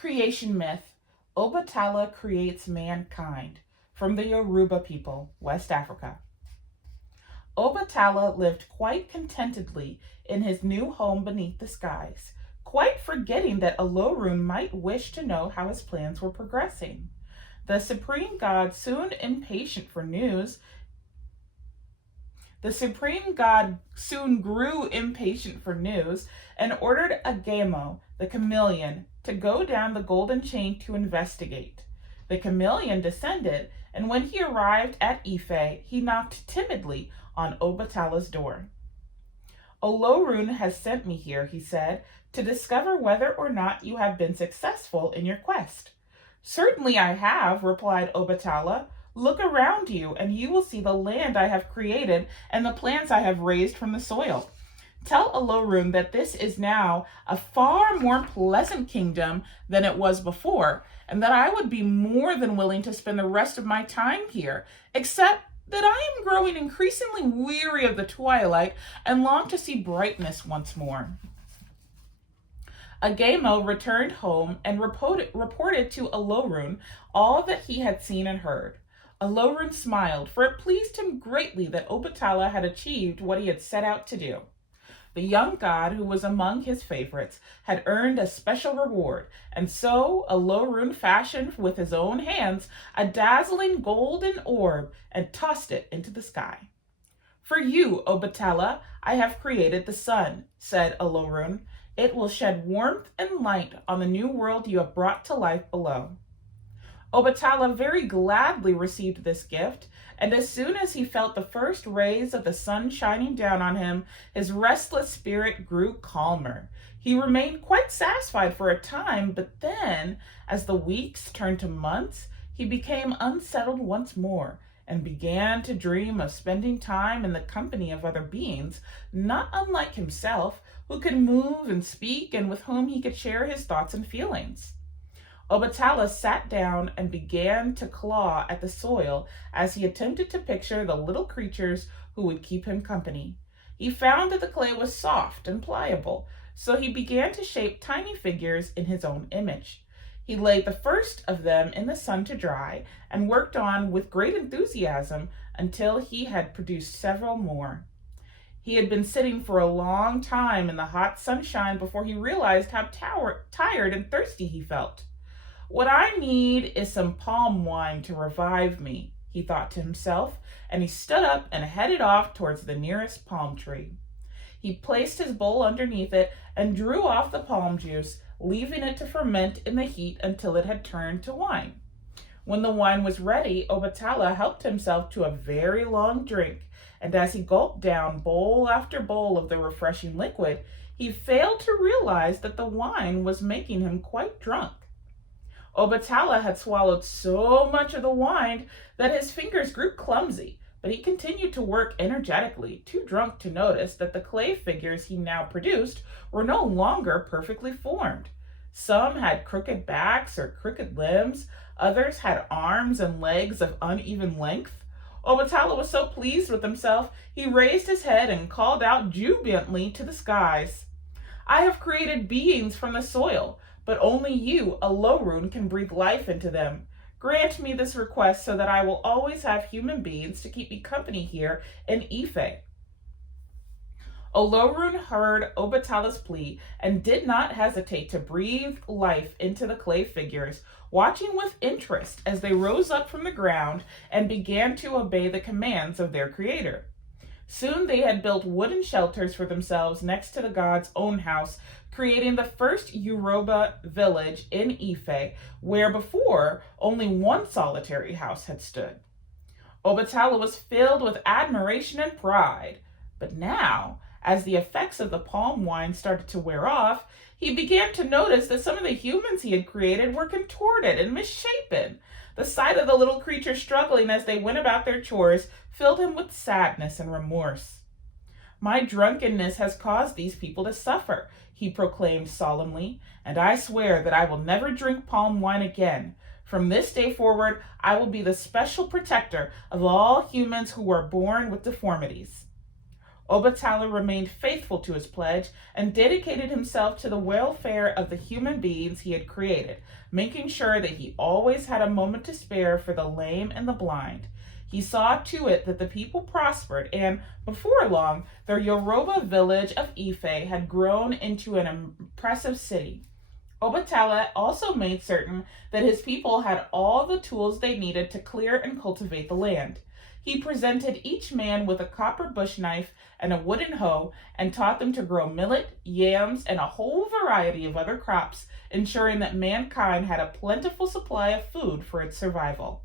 Creation myth. Obatala creates mankind. From the Yoruba people, West Africa. Obatala lived quite contentedly in his new home beneath the skies, quite forgetting that Olorun might wish to know how his plans were progressing. The supreme god soon grew impatient for news and ordered Agemo, the chameleon, to go down the golden chain to investigate. The chameleon descended, and when he arrived at Ife, he knocked timidly on Obatala's door. Olorun has sent me here, he said, to discover whether or not you have been successful in your quest. Certainly I have, replied Obatala. Look around you, and you will see the land I have created and the plants I have raised from the soil. Tell Olorun that this is now a far more pleasant kingdom than it was before, and that I would be more than willing to spend the rest of my time here, except that I am growing increasingly weary of the twilight and long to see brightness once more. Agemo returned home and reported to Olorun all that he had seen and heard. Olorun smiled, for it pleased him greatly that Obatala had achieved what he had set out to do. The young god, who was among his favorites, had earned a special reward, and so Olorun fashioned with his own hands a dazzling golden orb and tossed it into the sky. For you, Obatala, I have created the sun, said Olorun. It will shed warmth and light on the new world you have brought to life below. Obatala very gladly received this gift, and as soon as he felt the first rays of the sun shining down on him, his restless spirit grew calmer. He remained quite satisfied for a time, but then, as the weeks turned to months, he became unsettled once more and began to dream of spending time in the company of other beings, not unlike himself, who could move and speak and with whom he could share his thoughts and feelings. Obatala sat down and began to claw at the soil as he attempted to picture the little creatures who would keep him company. He found that the clay was soft and pliable, so he began to shape tiny figures in his own image. He laid the first of them in the sun to dry and worked on with great enthusiasm until he had produced several more. He had been sitting for a long time in the hot sunshine before he realized how tired and thirsty he felt. What I need is some palm wine to revive me, he thought to himself, and he stood up and headed off towards the nearest palm tree. He placed his bowl underneath it and drew off the palm juice, leaving it to ferment in the heat until it had turned to wine. When the wine was ready, Obatala helped himself to a very long drink, and as he gulped down bowl after bowl of the refreshing liquid, he failed to realize that the wine was making him quite drunk. Obatala had swallowed so much of the wine that his fingers grew clumsy, but he continued to work energetically, too drunk to notice that the clay figures he now produced were no longer perfectly formed. Some had crooked backs or crooked limbs, others had arms and legs of uneven length. Obatala was so pleased with himself, he raised his head and called out jubilantly to the skies. I have created beings from the soil, but only you, Olorun, can breathe life into them. Grant me this request so that I will always have human beings to keep me company here in Ife. Olorun heard Obatala's plea and did not hesitate to breathe life into the clay figures, watching with interest as they rose up from the ground and began to obey the commands of their creator. Soon they had built wooden shelters for themselves next to the god's own house, creating the first Yoruba village in Ife, where before only one solitary house had stood. Obatala was filled with admiration and pride, but now, as the effects of the palm wine started to wear off, he began to notice that some of the humans he had created were contorted and misshapen. The sight of the little creatures struggling as they went about their chores filled him with sadness and remorse. My drunkenness has caused these people to suffer, he proclaimed solemnly, and I swear that I will never drink palm wine again. From this day forward, I will be the special protector of all humans who are born with deformities. Obatala remained faithful to his pledge and dedicated himself to the welfare of the human beings he had created, making sure that he always had a moment to spare for the lame and the blind. He saw to it that the people prospered, and before long, the Yoruba village of Ife had grown into an impressive city. Obatala also made certain that his people had all the tools they needed to clear and cultivate the land. He presented each man with a copper bush knife and a wooden hoe and taught them to grow millet, yams, and a whole variety of other crops, ensuring that mankind had a plentiful supply of food for its survival.